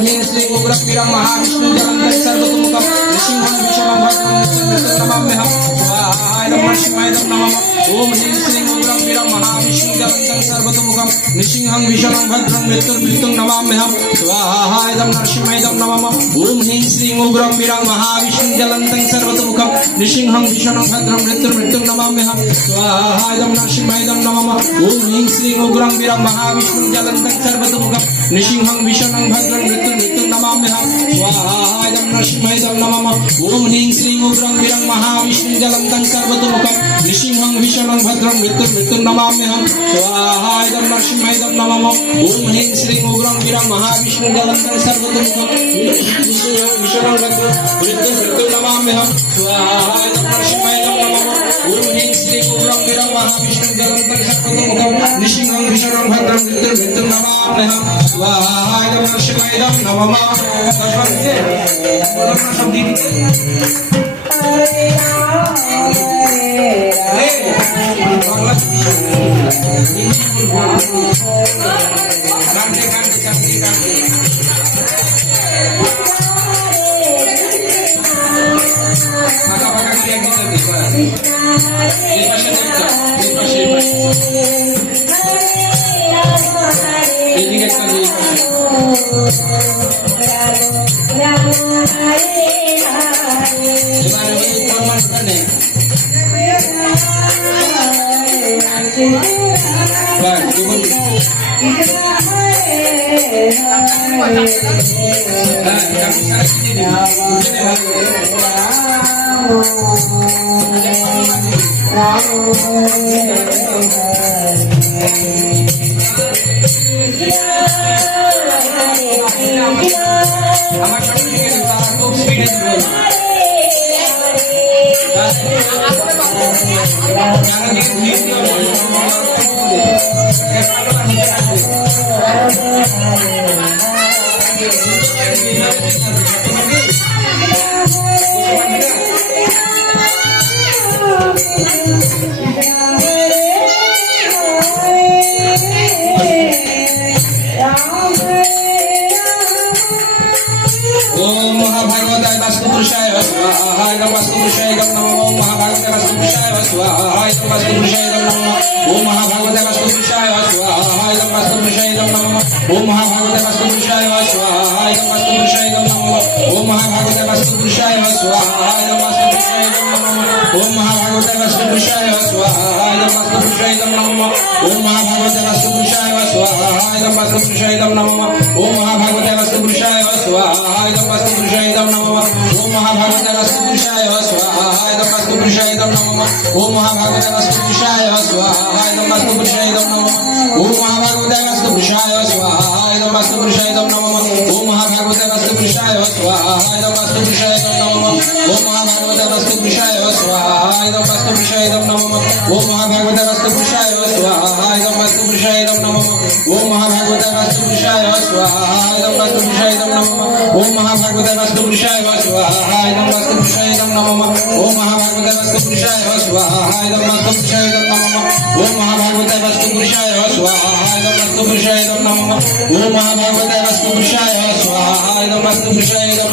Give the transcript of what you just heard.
ह्रीं श्रीं उग्रं वीरं महाविष्णुं जलन्तं सर्वतोमुखं नृसिंहं विषमं भद्रं मृत्युं नमाम्यहं स्वाहा नमः नमः ओम ह्रीं श्रीं उग्रं वीरं महाविष्णुं जलन्तं सर्वतोमुखं नृसिंहं विषमं भद्रं मृत्युं नमाम्यहं स्वाहा नरसिंहाय नमः ओम ह्रीं श्रीं उग्रं वीरं महाविष्णुं जलन्तं सर्वतोमुखं नृसिंहं विषमं भद्रं मृत्युं नमाम्यहं स्वाहा नरसिंहाय नमः ओम ह्रीं श्रीं उग्रं वीरं महाविष्णुं जलन्तं सर्वतोमुखं नृसिंहं विषमं भद्रं मृत्युं नमाम्यहं स्वाहा नरसिंहाय नमः ओम ह्रीं श्रीं उग्रं वीरं महाविष्णुं जलन्तं सर्वतोमुखं नृसिंहं विषमं भद्रं मृत्युं नमाम्यहं स्वाहा नरसिंहाय नमः ओम ह्रीं श्रीं उग्रं वीरं महाविष्णुं जलन्तं सर्वतोमुखं नृसिंहं विषमं भद्रं मृत्युं नमाम्यहं स्वाहा नरसिंहाय नमः ओम ह्रीं श्रीं उग्रं वीरं महाविष्णुं जलन्तं सर्वतोमुखं नृसिंहं विषमं भद्रं मृत्युं नमाम्यहं स्वाहा नरसिंहाय नमः ओम महाभागवताय वास्तुपुरुषाय स्वाहा नमः वास्तुपुरुषाय नमः ओम महाभागवताय वास्तुपुरुषाय स्वाहा नमः वास्तुपुरुषाय नमः ओम महाभागवताय वास्तुपुरुषाय स्वाहा नमः वास्तुपुरुषाय नमः ओम महाभागवताय वास्तुपुरुषाय स्वाहा नमः वास्तुपुरुषाय नमः ओम महाभागवताय वास्तुपुरुषाय स्वाहा नमः वास्तुपुरुषाय नमः ओम महाभागवताय वास्तुपुरुषाय स्वाहा नमः वास्तुपुरुषाय नमः ओम महाभागवताय वास्तुपुरुषाय स्वाहा नमः वास्तुपुरुषाय नमः ओम महाभागवताय वास्तुपुरुषाय स्वाहा नमः वास्तुपुरुषाय नमः ओम महाभागवताय वास्तुपुरुषाय स्वाहा नमः वास्तुपुरुषाय नमः ओम महाभागवताय वास्तुपुरुषाय स्वाहा नमः वास्तुपुरुषाय नमः ओम महाभागवताय वास्तुपुरुषाय स्वाहा नमः वास्तुपुरुषाय नमः ओम महाभागवताय वास्तुपुरुषाय स्वाहा नमः वास्तुपुरुषाय नमः ओम महाभागवताय वास्तुपुरुषाय स्वाहा नमः वास्तुपुरुषाय नमः ओम महाभागवताय वास्तुपुरुषाय स्वाहा नमः वास्तुपुरुषाय नमः ओम महाभागवताय वास्तुपुरुषाय स्वाहा नमः वास्तुपुरुषाय नमः ओम महाभागवताय वास्तुपुरुषाय स्वाहा नमः वास्तुपुरुषाय नमः ओम महाभागवताय वास्तुपुरुषाय स्वाहा नमः वास्तुपुरुषाय नमः ओम महाभागवताय वास्तुपुरुषाय स्वाहा नमः वास्तुपुरुषाय नमः ओम महाभागवताय वास्तुपुरुषाय स्वाहा नमः वास्तुपुरुषाय नमः